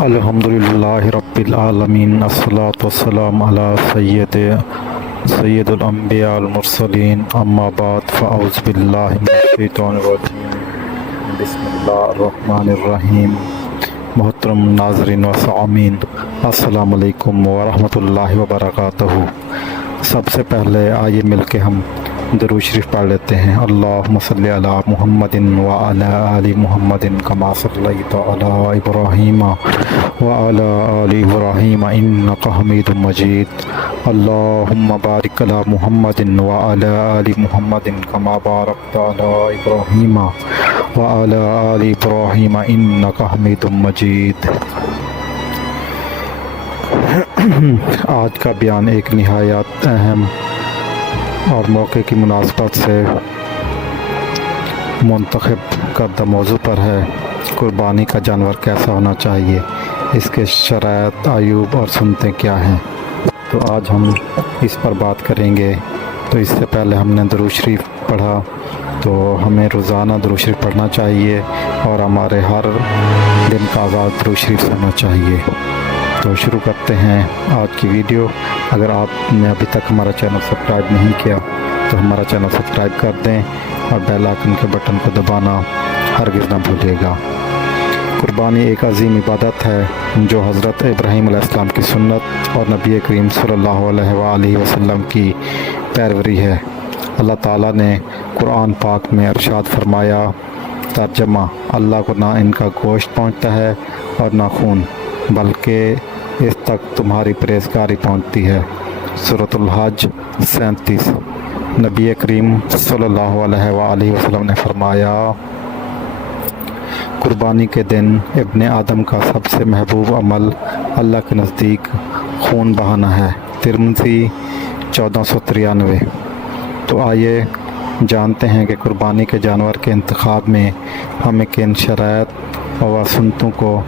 الحمدللہ رب العالمین الصلاۃ والسلام علی سید الانبیاء المرسلین اما بعد فاعوذ باللہ من الشیطان الرجیم بسم اللہ الرحمن الرحیم۔ محترم ناظرین و سامعین، السلام علیکم ورحمۃ اللہ وبرکاتہ۔ سب سے پہلے آئیے مل کے ہم درود شریف پڑھ لیتے ہیں۔ اللہم صلی علی محمد وعلی آل محمد کما صلیت علی ابراہیم وعلی آل ابراہیم انک حمید مجید۔ اللہم بارک علی محمد وعلی آل محمد کما بارکت علی ابراہیم وعلی آل ابراہیم انک حمید مجید۔ آج کا بیان ایک نہایت اہم اور موقع کی مناسبت سے منتخب کردہ موضوع پر ہے۔ قربانی کا جانور کیسا ہونا چاہیے، اس کے شرائط، عیوب اور سنتیں کیا ہیں، تو آج ہم اس پر بات کریں گے۔ تو اس سے پہلے ہم نے درود شریف پڑھا، تو ہمیں روزانہ درود شریف پڑھنا چاہیے اور ہمارے ہر دن کا آغاز درود شریف سے ہونا چاہیے۔ تو شروع کرتے ہیں آج کی ویڈیو۔ اگر آپ نے ابھی تک ہمارا چینل سبسکرائب نہیں کیا تو ہمارا چینل سبسکرائب کر دیں اور بیل آئکن کے بٹن کو دبانا ہرگز نہ بھولیے گا۔ قربانی ایک عظیم عبادت ہے جو حضرت ابراہیم علیہ السلام کی سنت اور نبی کریم صلی اللہ علیہ وآلہ وسلم کی پیروی ہے۔ اللہ تعالیٰ نے قرآن پاک میں ارشاد فرمایا، ترجمہ: اللہ کو نہ ان کا گوشت پہنچتا ہے اور نہ خون، بلکہ اس تک تمہاری پرہیزگاری پہنچتی ہے۔ سورۃ الحج 37۔ نبی کریم صلی اللہ علیہ وآلہ وسلم نے فرمایا، قربانی کے دن ابن آدم کا سب سے محبوب عمل اللہ کے نزدیک خون بہانا ہے۔ ترمذی 1493۔ تو آئیے جانتے ہیں کہ قربانی کے جانور کے انتخاب میں ہمیں کن شرائط و سنتوں کو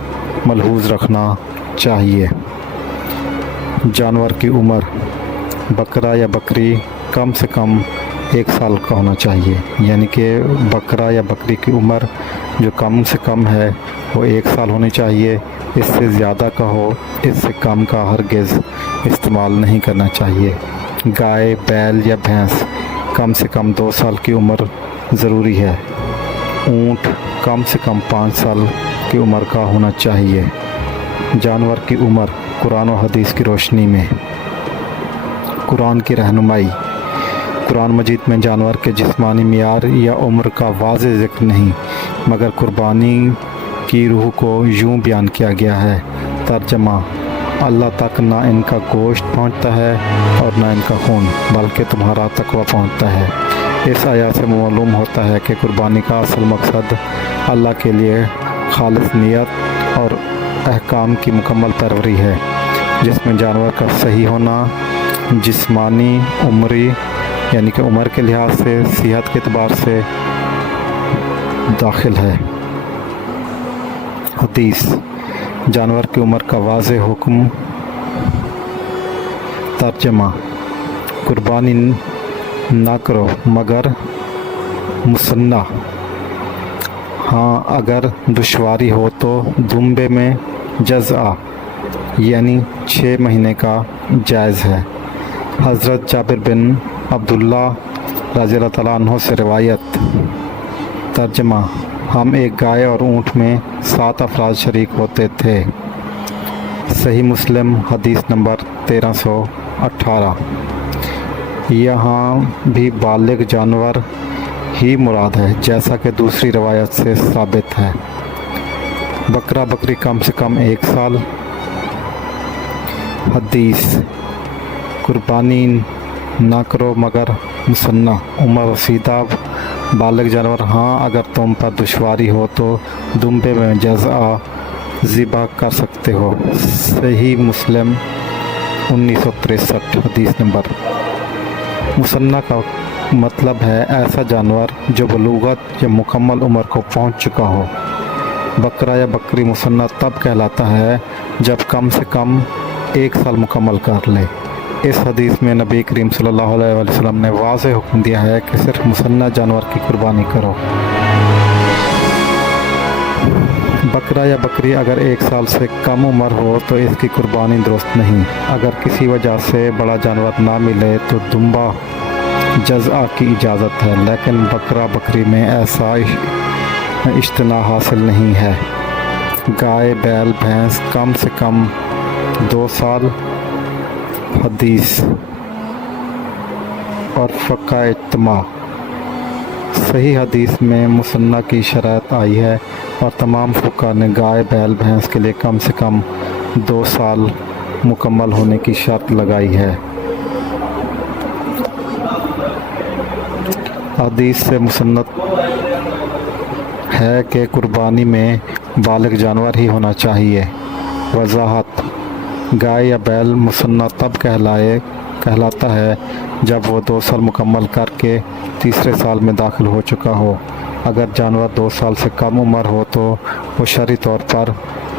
ملحوظ رکھنا چاہیے۔ جانور کی عمر: بکرا یا بکری کم سے کم 1 سال کا ہونا چاہیے، یعنی کہ بکرا یا بکری کی عمر جو کم سے کم ہے وہ 1 سال ہونی چاہیے۔ اس سے زیادہ کا ہو، اس سے کم کا ہرگز استعمال نہیں کرنا چاہیے۔ گائے، بیل یا بھینس کم سے کم 2 سال کی عمر ضروری ہے۔ اونٹ کم سے کم 5 سال کی عمر کا ہونا چاہیے۔ جانور کی عمر قرآن و حدیث کی روشنی میں۔ قرآن کی رہنمائی: قرآن مجید میں جانور کے جسمانی معیار یا عمر کا واضح ذکر نہیں، مگر قربانی کی روح کو یوں بیان کیا گیا ہے۔ ترجمہ: اللہ تک نہ ان کا گوشت پہنچتا ہے اور نہ ان کا خون، بلکہ تمہارا تقوی پہنچتا ہے۔ اس آیات سے معلوم ہوتا ہے کہ قربانی کا اصل مقصد اللہ کے لیے خالص نیت اور احکام کی مکمل پیروی ہے، جس میں جانور کا صحیح ہونا جسمانی، عمری یعنی کہ عمر کے لحاظ سے، صحت کے اعتبار سے داخل ہے۔ حدیث: جانور کی عمر کا واضح حکم۔ ترجمہ: قربانی نہ کرو مگر مسنہ، ہاں اگر دشواری ہو تو دمبے میں جزع یعنی 6 مہینے کا جائز ہے۔ حضرت جابر بن عبداللہ رضی اللہ تعالیٰ عنہ سے روایت۔ ترجمہ: ہم ایک گائے اور اونٹ میں 7 افراد شریک ہوتے تھے۔ صحیح مسلم حدیث نمبر 1318۔ یہاں بھی بالغ جانور ہی مراد ہے، جیسا کہ دوسری روایت سے ثابت ہے۔ بکرا بکری کم سے کم 1 سال۔ حدیث: قربانی نہ کرو مگر مسنہ، عمر رسیدہ بالغ جانور، ہاں اگر تم پر دشواری ہو تو دمبے میں جزع ذبح کر سکتے ہو۔ صحیح مسلم 1963۔ حدیث نمبر۔ مسنہ کا مطلب ہے ایسا جانور جو بلوغت یا مکمل عمر کو پہنچ چکا ہو۔ بکرا یا بکری مسنہ تب کہلاتا ہے جب کم سے کم 1 سال مکمل کر لے۔ اس حدیث میں نبی کریم صلی اللہ علیہ وآلہ وسلم نے واضح حکم دیا ہے کہ صرف مسنہ جانور کی قربانی کرو۔ بکرا یا بکری اگر 1 سال سے کم عمر ہو تو اس کی قربانی درست نہیں۔ اگر کسی وجہ سے بڑا جانور نہ ملے تو دمبا جزع کی اجازت ہے، لیکن بکرا بکری میں ایسا اجتناع حاصل نہیں ہے۔ گائے بیل بھینس کم سے کم 2 سال۔ حدیث اور فقہ اجتماع۔ صحیح حدیث میں مسنہ کی شرائط آئی ہے اور تمام فقہ نے گائے بیل بھینس کے لیے کم سے کم 2 سال مکمل ہونے کی شرط لگائی ہے۔ حدیث سے مستند ہے کہ قربانی میں بالغ جانور ہی ہونا چاہیے۔ وضاحت: گائے یا بیل مسنہ تب کہلاتا ہے جب وہ 2 سال مکمل کر کے تیسرے سال میں داخل ہو چکا ہو۔ اگر جانور 2 سال سے کم عمر ہو تو وہ شرعی طور پر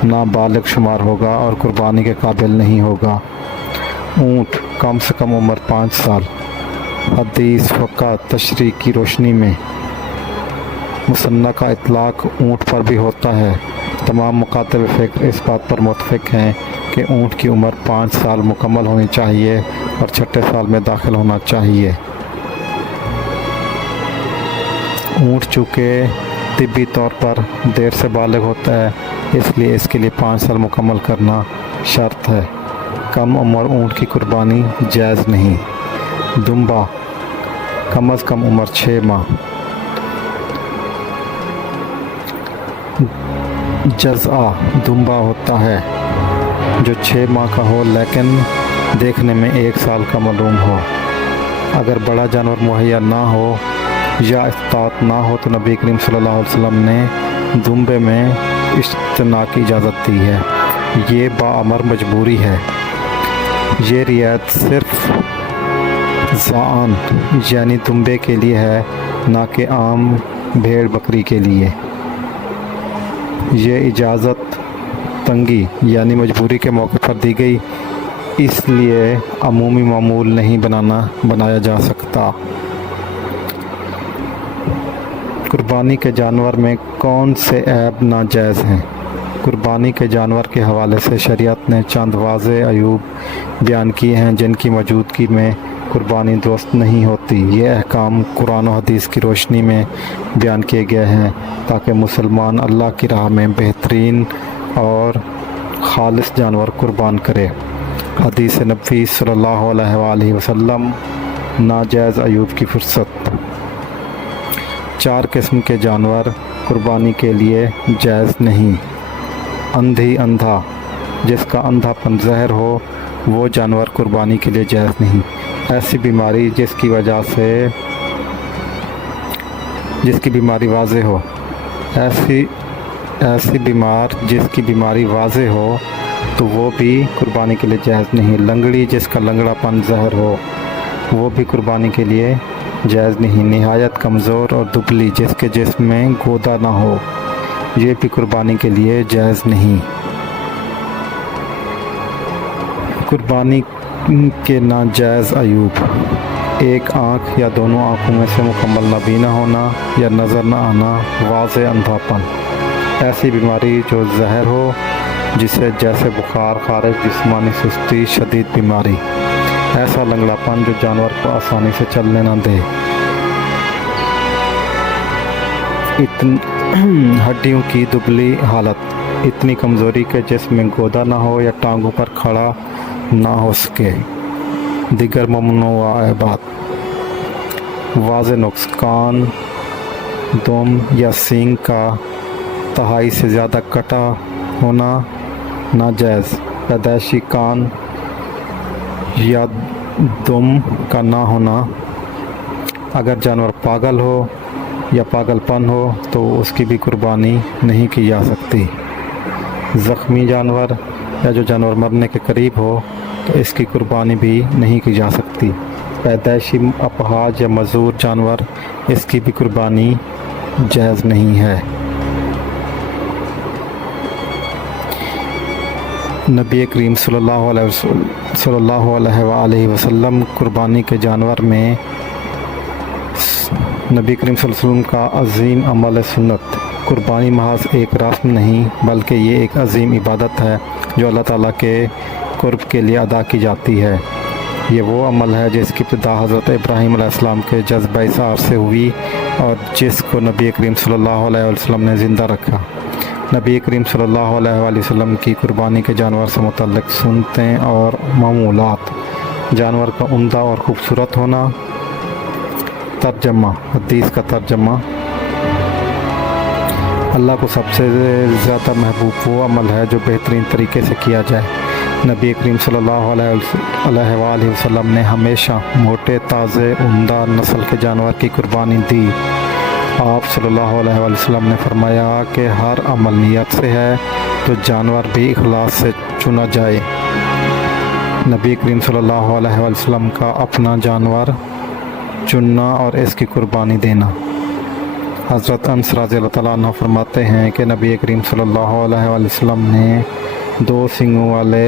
نابالغ شمار ہوگا اور قربانی کے قابل نہیں ہوگا۔ اونٹ کم سے کم عمر 5 سال۔ حدیث فقہ تشریع کی روشنی میں مسنہ کا اطلاق اونٹ پر بھی ہوتا ہے۔ تمام مکاتب فکر اس بات پر متفق ہیں کہ اونٹ کی عمر 5 سال مکمل ہونی چاہیے اور 6 سال میں داخل ہونا چاہیے۔ اونٹ چونکہ طبی طور پر دیر سے بالغ ہوتا ہے، اس لیے اس کے لیے 5 سال مکمل کرنا شرط ہے۔ کم عمر اونٹ کی قربانی جائز نہیں۔ دمبا کم از کم عمر 6 ماہ۔ جزع دمبا ہوتا ہے جو 6 ماہ کا ہو لیکن دیکھنے میں 1 سال کا معلوم ہو۔ اگر بڑا جانور مہیا نہ ہو یا استطاعت نہ ہو تو نبی کریم صلی اللہ علیہ وسلم نے دمبے میں اجتناع کی اجازت دی ہے۔ یہ باامر مجبوری ہے۔ یہ رعایت صرف ذعان یعنی دمبے کے لیے ہے، نہ کہ عام بھیڑ بکری کے لیے۔ یہ اجازت تنگی یعنی مجبوری کے موقع پر دی گئی، اس لیے عمومی معمول نہیں بنایا جا سکتا۔ قربانی کے جانور میں کون سے عیب ناجائز ہیں؟ قربانی کے جانور کے حوالے سے شریعت نے چند واضح عیوب بیان کیے ہیں جن کی موجودگی میں قربانی درست نہیں ہوتی۔ یہ احکام قرآن و حدیث کی روشنی میں بیان کیے گئے ہیں تاکہ مسلمان اللہ کی راہ میں بہترین اور خالص جانور قربان کرے۔ حدیث نبوی صلی اللہ علیہ وآلہ وسلم۔ ناجائز عیوب کی فہرست۔ 4 قسم کے جانور قربانی کے لیے جائز نہیں۔ اندھا جس کا اندھا پن ظاہر ہو وہ جانور قربانی کے لیے جائز نہیں۔ ایسی بیماری جس کی بیماری واضح ہو، ایسی بیمار جس کی بیماری واضح ہو تو وہ بھی قربانی کے لیے جائز نہیں۔ لنگڑی جس کا لنگڑا پن ظاہر ہو وہ بھی قربانی کے لیے جائز نہیں۔ نہایت کمزور اور دبلی جس کے جسم میں گودا نہ ہو یہ بھی قربانی کے لیے جائز نہیں۔ قربانی کے ناجائز عیوب: 1 آنکھ یا دونوں آنکھوں میں سے مکمل نابینا ہونا یا نظر نہ آنا، واضح اندھا پن، ایسی بیماری جو ظاہر ہو جیسے بخار، خارش، جسمانی سستی، شدید بیماری، ایسا لنگڑا پن جو جانور کو آسانی سے چلنے نہ دے، ہڈیوں کی دبلی حالت، اتنی کمزوری کہ جسم میں گودا نہ ہو یا ٹانگوں پر کھڑا نہ ہو سکے۔ دیگر ممنوع عیبات: واضح نقص، کان، دم یا سینگ کا تہائی سے زیادہ کٹا ہونا ناجائز، پیدائشی کان یا دم کا نہ ہونا، اگر جانور پاگل ہو یا پاگل پن ہو تو اس کی بھی قربانی نہیں کی جا سکتی۔ زخمی جانور یا جو جانور مرنے کے قریب ہو تو اس کی قربانی بھی نہیں کی جا سکتی۔ پیدائشی اپہاج یا معذور جانور، اس کی بھی قربانی جائز نہیں ہے۔ نبی کریم صلی اللہ علیہ وآلہ وسلم قربانی کے جانور میں نبی کریم صلی اللہ علیہ وسلم کا عظیم عمل سنت قربانی محض ایک رسم نہیں بلکہ یہ ایک عظیم عبادت ہے جو اللہ تعالیٰ کے قرب کے لیے ادا کی جاتی ہے۔ یہ وہ عمل ہے جس کی ابتدا حضرت ابراہیم علیہ السلام کے جذبہ اظہار سے ہوئی اور جس کو نبی کریم صلی اللہ علیہ وسلم نے زندہ رکھا۔ نبی کریم صلی اللہ علیہ وسلم کی قربانی کے جانور سے متعلق سنتیں اور معمولات: جانور کا عمدہ اور خوبصورت ہونا۔ ترجمہ، حدیث کا ترجمہ: اللہ کو سب سے زیادہ محبوب وہ عمل ہے جو بہترین طریقے سے کیا جائے۔ نبی کریم صلی اللہ علیہ وآلہ وسلم نے ہمیشہ موٹے، تازے، عمدہ نسل کے جانور کی قربانی دی۔ آپ صلی اللہ علیہ وآلہ وسلم نے فرمایا کہ ہر عمل نیت سے ہے تو جانور بھی اخلاص سے چنا جائے۔ نبی کریم صلی اللہ علیہ وآلہ وسلم کا اپنا جانور چننا اور اس کی قربانی دینا۔ حضرت انس رضی اللہ تعالیٰ عنہ فرماتے ہیں کہ نبی کریم صلی اللہ علیہ وآلہ وسلم نے 2 سینگوں والے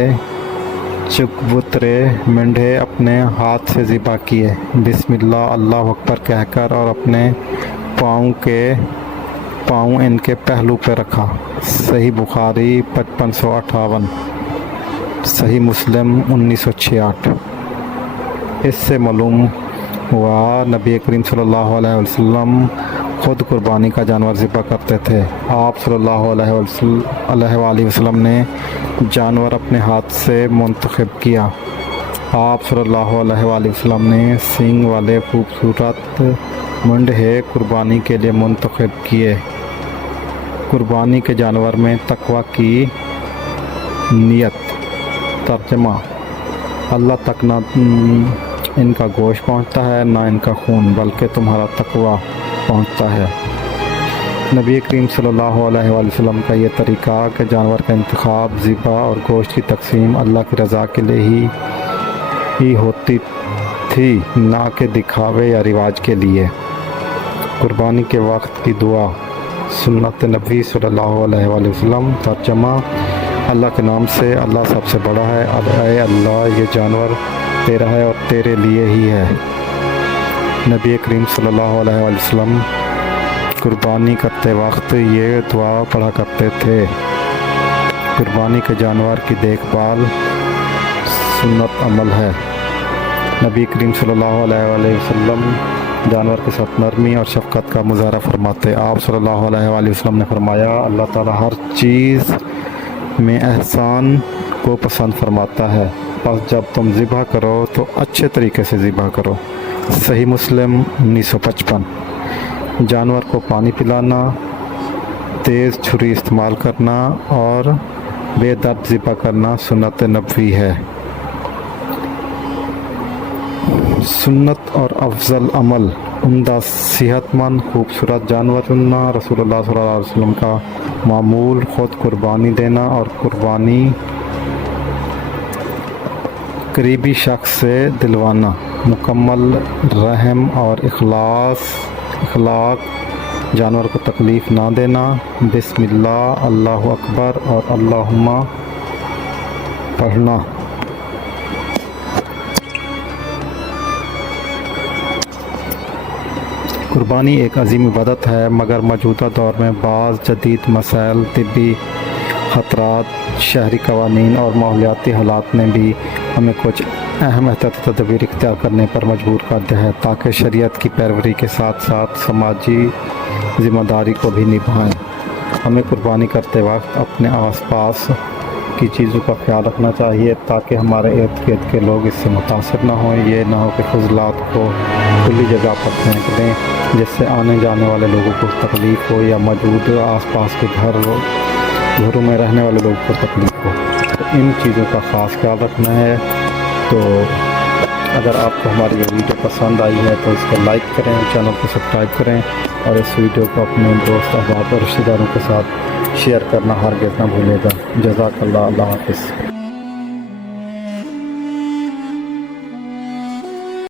چکبترے مینڈھے اپنے ہاتھ سے ذبح کیے، بسم اللہ اللہ اکبر کہہ کر، اور اپنے پاؤں ان کے پہلو پہ رکھا۔ صحیح بخاری 5558، صحیح مسلم 1966۔ اس سے معلوم ہوا نبی کریم صلی اللہ علیہ وسلم خود قربانی کا جانور ذبح کرتے تھے۔ آپ صلی اللہ علیہ وآلہ وسلم نے جانور اپنے ہاتھ سے منتخب کیا۔ آپ صلی اللہ علیہ وآلہ وسلم نے سینگ والے خوبصورت مینڈھے قربانی کے لیے منتخب کیے۔ قربانی کے جانور میں تقوی کی نیت۔ ترجمہ: اللہ تک نہ ان کا گوشت پہنچتا ہے نہ ان کا خون، بلکہ تمہارا تقوی پہنچتا ہے۔ نبی کریم صلی اللہ علیہ وآلہ وسلم کا یہ طریقہ کہ جانور کا انتخاب، ذبح اور گوشت کی تقسیم اللہ کی رضا کے لیے ہی ہوتی تھی، نہ کہ دکھاوے یا رواج کے لیے۔ قربانی کے وقت کی دعا، سنت نبی صلی اللہ علیہ وآلہ وسلم۔ ترجمہ: اللہ کے نام سے، اللہ سب سے بڑا ہے۔ اے اللہ، یہ جانور تیرا ہے اور تیرے لیے ہی ہے۔ نبی کریم صلی اللہ علیہ وآلہ وسلم قربانی کرتے وقت یہ دعا پڑھا کرتے تھے۔ قربانی کے جانور کی دیکھ بھال سنت عمل ہے۔ نبی کریم صلی اللہ علیہ وآلہ وسلم جانور کے ساتھ نرمی اور شفقت کا مظاہرہ فرماتے۔ آپ صلی اللہ علیہ وآلہ وسلم نے فرمایا، اللہ تعالیٰ ہر چیز میں احسان کو پسند فرماتا ہے، پس جب تم ذبح کرو تو اچھے طریقے سے ذبح کرو۔ صحیح مسلم 1955۔ جانور کو پانی پلانا، تیز چھری استعمال کرنا اور بے درد ذبح کرنا سنت نبوی ہے۔ سنت اور افضل عمل: عمدہ، صحت مند، خوبصورت جانور چننا۔ رسول اللہ صلی اللہ علیہ وسلم کا معمول خود قربانی دینا اور قربانی قریبی شخص سے دلوانا۔ مکمل رحم اور اخلاق، جانور کو تکلیف نہ دینا۔ بسم اللہ، اللہ اکبر اور اللہم پڑھنا۔ قربانی ایک عظیم عبادت ہے، مگر موجودہ دور میں بعض جدید مسائل، طبی خطرات، شہری قوانین اور ماحولیاتی حالات نے بھی ہمیں کچھ اہم احتیاطی تدابیر اختیار کرنے پر مجبور کر دیا ہے تاکہ شریعت کی پیروی کے ساتھ ساتھ سماجی ذمہ داری کو بھی نبھائیں۔ ہمیں قربانی کرتے وقت اپنے آس پاس کی چیزوں کا خیال رکھنا چاہیے تاکہ ہمارے ارد گرد کے لوگ اس سے متاثر نہ ہوں۔ یہ نہ ہو کہ فضلات کو کھلی جگہ پر پھینک دیں جس سے آنے جانے والے لوگوں کو تکلیف ہو یا موجود آس پاس کے گھروں میں رہنے والے لوگوں کو تکلیف ہو۔ تو ان چیزوں کا خاص خیال رکھنا ہے۔ تو اگر آپ کو ہماری یہ ویڈیو پسند آئی ہے تو اس کو لائک کریں، چینل کو سبسکرائب کریں اور اس ویڈیو کو اپنے دوست احباب اور رشتہ داروں کے ساتھ شیئر کرنا ہرگز نہ بھولے گا۔ جزاک اللہ، اللہ حافظ۔